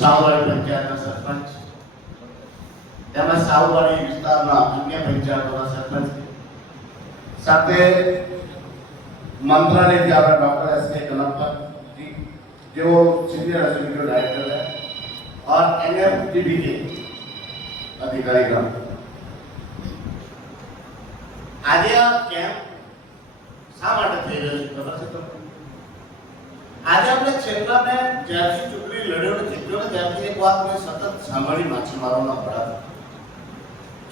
સાવવાડી પંચાયતના સરપંચ તેમજ સાવવાડી વિસ્તારના અન્ય પંચાયતોના સરપંચ સાથે મંત્રાલયથી આપણા ડॉक्टर एस.के. कनप्पा जी जो सीनियर एग्जीक्यूटिव डायरेक्टर है और एनएफडीबी के अधिकारीगण આજે આ કેમ્પ શા માટે થઈ રહ્યો છે ખબર છે તમને? આજે આપણે છેલ્લા મેં જ્યારથી ચૂંટણી લડ્યો ને જીત્યો ને ત્યારથી એક વાત મેં સતત સાંભળી માછીમારોના પડા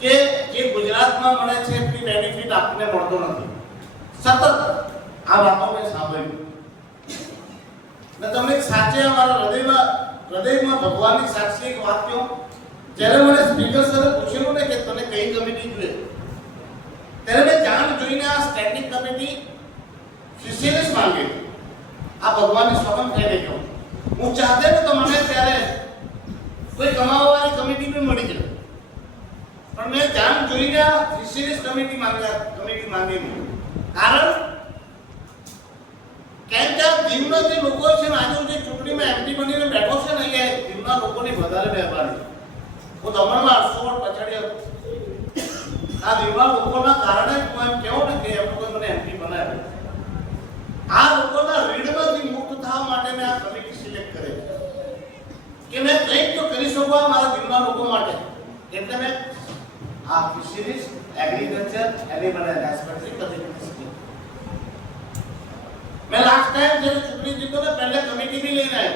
કે જે ગુજરાતમાં મળે છે એટલી બેનિફિટ આપને મળતો નથી. સતત આ વાતો મેં સાંભળી ને તમને સાચે અમારા હૃદયમાં ભગવાનની સાક્ષી એક વાત કહું. જ્યારે મને સ્પીકર સરે પૂછેલું ને કે તને કઈ કમિટી જોઈએ, ત્યારે મેં જાણ જોઈને આ સ્ટેન્ડિંગ કમિટી સિરિયસ માંગી. આ ભગવાનની સોગંદ કહીને કહું, હું ચાહતે ને તો મને ત્યારે કોઈ કમાવાવાળી કમિટી બી મળી જાય, પણ મેં જાણ જોઈને આ સિરિયસ કમિટી માંગી. કારણ કેમ કે દીવના જે લોકો છે ને આજે જે ચૂંટણીમાં એમપી બનીને બેઠો છે ને એ દીવના લોકોની વધારે મહેરબાની. હું દમણમાં 800 વોટ પછાડી હતો. આ દીવના લોકોના કારણે હું એમ કહું ને કે એ લોકોએ મને એમપી બનાવ્યો. આ લોકોના રીડમાંથી મુક્ત થવા માટે મેં આ કમિટી સિલેક્ટ કરી કે મેં કંઈક તો કરી શકું મારા દીવના લોકો માટે. એટલે મેં આ fisheries agriculture animal and husbandry committee मैं लास्ट टाइम जब चुटनी जीतो ने पहले कमिटी भी लेने आए,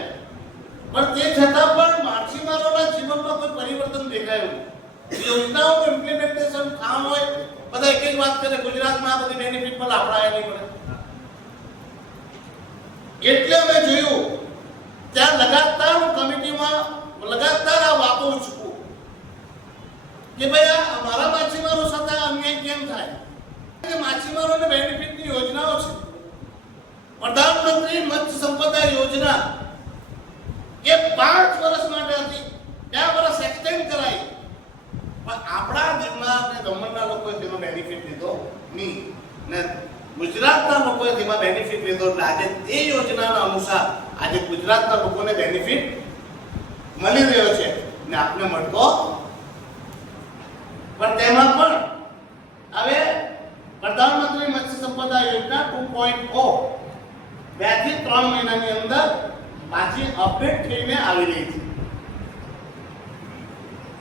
पर તે છતાં પણ માછીમારોના જીવનમાં કોઈ પરિવર્તન દેખાયું નહીં. યોજનાઓનું ઇમ્પ્લિમેન્ટેશન કામ હોય બધા એક એક વાત કરે ગુજરાતમાં આ બધી બેનિફિટ પર આપણા નહીં મળે. એટલે મેં જોયું ત્યાં લગાતાર હું કમિટીમાં લગાતાર આ વાતો ઉચકું કે ભાઈ આ અમારા માછીમારો સાથે અન્યાય કેમ થાય. કે માછીમારોને બેનિફિટની યોજનાઓ છે. प्रधानमंत्री मत्स्य संपदा योजना ये 5 वर्ष માટે હતી, 2 વર્ષ એક્સટેન્ડ કરાઈ, પણ આપણા દીવના અને દમણના લોકોએ તેનો બેનિફિટ લીધો નહીં ને ગુજરાતના લોકોએ તેમાં બેનિફિટ લીધો. એટલે આજે તે યોજનાના અનુસાર આજે ગુજરાતના લોકોને બેનિફિટ મળી રહ્યો છે ને આપને મળતો. પણ તેમાં પણ હવે પ્રધાનમંત્રી મત્સ્ય સંપદા યોજના 2.0 2 થી 3 મહિનાની અંદર પાછી અપડેટ થઈને આવી રહી છે.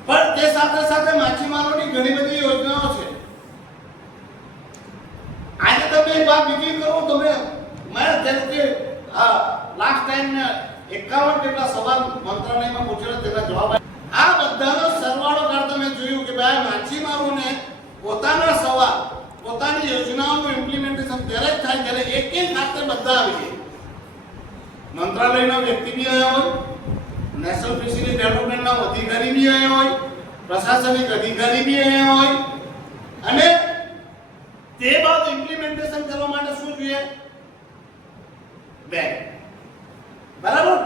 પણ તે સાથે સાથે માછીમારોની ઘણી બધી યોજનાઓ છે. આજે તમે એક વાત બીજી કરો તો મેં જેમ કે લાસ્ટ ટાઈમ ને 51 જેટલા સવાલ મંત્રાલયમાં પૂછેલા તેના જવાબ આ બધાનો સરવાળો કરતા મેં જોયું કે ભાઈ માછીમારોને પોતાના સવાલ પોતાની યોજનાઓનું ઇમ્પ્લિમેન્ટેશન ત્યારે જ થાય જ્યારે એક એક ખાતે બધા આવી જાય. મંત્રાલયનો વ્યક્તિ બી આવ્યો હોય, નેશનલ ફિશરી ડેવલપમેન્ટના અધિકારી બી આવ્યો હોય, પ્રશાસનિક અધિકારી બી આવ્યો હોય, અને તે બાદ ઇમ્પ્લિમેન્ટેશન કરવા માટે શું જોઈએ? બેંક. બરાબર?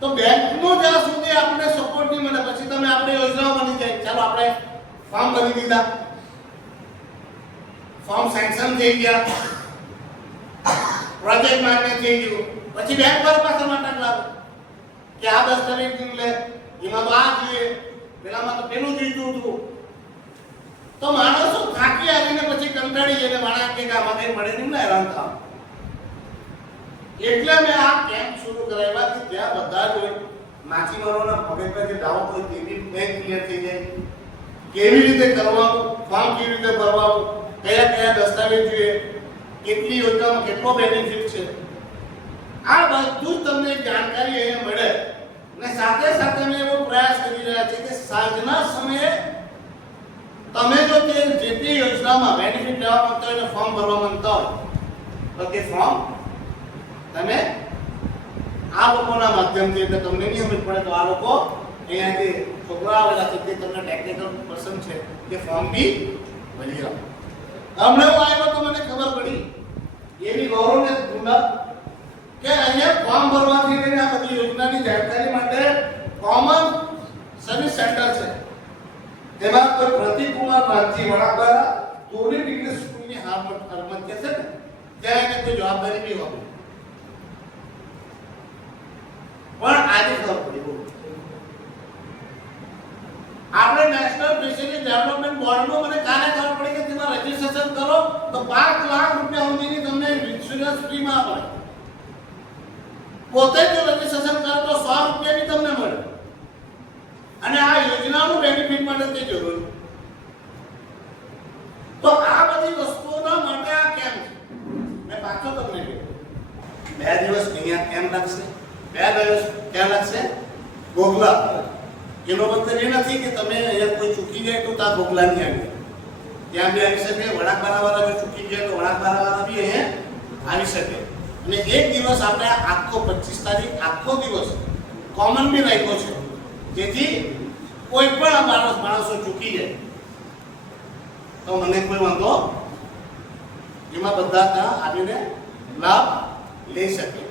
તો બેંકનો જ્યાં સુધી આપણે સપોર્ટ નહીં મળે પછી તમે આપણે યોજનાઓ બની જાય. ચાલો આપણે ફોર્મ ભરી દીધા, ફોર્મ સેન્કશન થઈ ગયા, પ્રોજેક્ટ માન્ય થઈ ગયું, પછી બેંક પર પાસે નાટક લાવે કે આ દસ્તાવેજ લે, એમાં તો આ જોઈએ, પેલામાં તો પેલું જોઈતું હતું. તો માણસો થાકી આવીને પછી કંટાળી જઈને માણસ કે આમાં કઈ મળે નહીં ને હેરાન થાવ. એટલે મેં આ કેમ્પ શરૂ કરાવ્યા કે ત્યાં બધા જ માછીમારોના મગજમાં જે ડાઉટ હોય તે બી બેંક ક્લિયર થઈ જાય. કેવી રીતે કરવાનું, ફોર્મ કેવી રીતે ભરવાનું, કયા કયા દસ્તાવેજ જોઈએ, કેટલી યોજનામાં કેટલો બેનિફિટ છે, આ બધું જ તમને જાણકારી અહીંયા મળે. અને સાથે સાથે મેં એવો પ્રયાસ કરી રહ્યા છે કે સાંજના સમયે તમે જો તે જે તે યોજનામાં બેનિફિટ લેવા માંગતા હોય અને ફોર્મ ભરવા માંગતા હોય તો તે ફોર્મ તમે આ લોકોના માધ્યમથી, એટલે તમને નહીં સમજ પડે તો આ લોકો અહીંયાથી છોકરા આવેલા છે તે તમને ટેકનિકલ પર્સન છે તે ફોર્મ બી ભરી આપો. હમણાં હું આવ્યો તો મને ખબર પડી એવી ગૌરવને દુંડા કે અહીંયા ફોર્મ ભરવાથી લઈને આ બધી યોજનાની જાણકારી માટે કોમન સર્વિસ સેન્ટર છે. તેમાં કોઈ પ્રતિકુમાર રામજી વડાપાડા ટોલી ઇંગ્લિશ સ્કૂલની હારમત છે ને ત્યાં એને કોઈ જવાબદારી બી હોય. પણ આજે ખબર પડી નેશનલ ફિશરીઝ ડેવલપમેન્ટ બોર્ડનું મને કાલે ખબર પડી કે તેમાં રજીસ્ટ્રેશન કરો તો 5 લાખ રૂપિયા સુધીની તમને ઇન્સ્યોરન્સ ફ્રીમાં આપે. પોતે જો રજીસ્ટ્રેશન કરો તો 100 રૂપિયાની તમને મળે. અને આ યોજનાનું બેનિફિટ માટે તે જરૂરી. તો આ બધી વસ્તુઓના માટે આ કેમ્પ છે. મેં પાછો તમને કહ્યું 2 દિવસ અહીંયા કેમ્પ લાગશે, 2 દિવસ ક્યાં લાગશે? ગોગલા. એનો મતલબ એ નથી કે તમે અહીંયા કોઈ ચૂકી જાય તો ત્યાં ગોગલા નહીં આવી ત્યાં બી આવી શકે. વણાકબારાવાળા જો ચૂકી જાય તો વણાકબારાવાળા બી અહીંયા આવી શકે. અને એક દિવસ આપણે આખો 25 તારીખ આખો દિવસ કોમન બી રાખ્યો છે, જેથી કોઈ પણ માણસો ચૂકી જાય તો મને કોઈ વાંધો એમાં બધા ત્યાં આવીને લાભ લઈ શકે.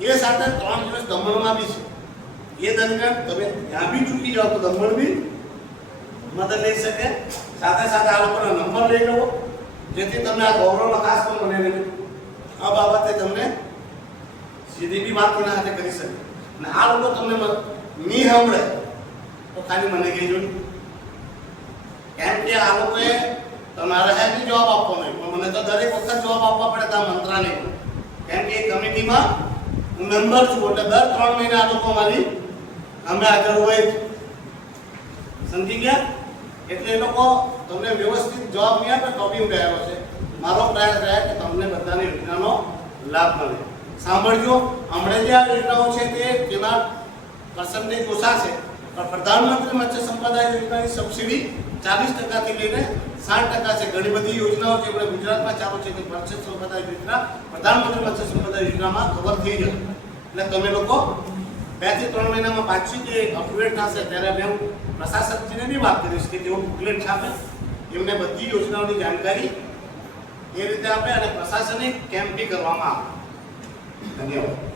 એ સાથે 3 દિવસ દમણમાં બી છે. એ દરમિયાન તમે ત્યાં બી ચૂકી જાઓ તો દમણ બી મદદ લઈ શકે. સાથે સાથે આ લોકોના નંબર લઈ લો, જેથી તમે આ ગૌરવનો ખાસ પણ મને લઈ આ બાબતે તમને સીધી બી વાત એના સાથે કરી શકે. અને આ લોકો તમને નહીં સાંભળે તો ખાલી મને કહેજો. કેમ કે આ લોકોએ તમારે બી જવાબ આપવાનો હોય, પણ મને તો દરેક વખત જવાબ આપવા પડે ત્યાં મંત્રાલય. કેમ કે એ કમિટીમાં હું મેમ્બર છું, એટલે દર 3 મહિના આ લોકો મારી અમે હાજર હોય જ. સમજી ગયા? એટલે એ લોકો તમને વ્યવસ્થિત જવાબ નહીં આપે તો બી હું કહેલો છે. મારો પ્રયાસ રહે કે તમને બધાને યોજનાનો લાભ મળે. સાંભળજો, હમણાં જે આ યોજનાઓ છે તે તેના પર્સન્ટેજ ઓછા છે, પણ પ્રધાનમંત્રી મત્સ્ય સંપદા યોજનાની સબસિડી 40% થી લઈને 60% છે. ઘણી બધી યોજનાઓ જે આપણે ગુજરાતમાં ચાલુ છે કે મત્સ્ય સંપદા યોજના પ્રધાનમંત્રી મત્સ્ય સંપદા યોજનામાં કવર થઈ જશે. એટલે તમે લોકો 2 થી 3 મહિનામાં પાછી જે અપગ્રેડ થશે ત્યારે મેં પ્રશાસકજીને બી વાત કરીશ કે તેઓ બુકલેટ છાપે, એમને બધી યોજનાઓની જાણકારી એ રીતે આપે અને પ્રશાસનિક કેમ્પ બી કરવામાં આવે. ધન્યવાદ.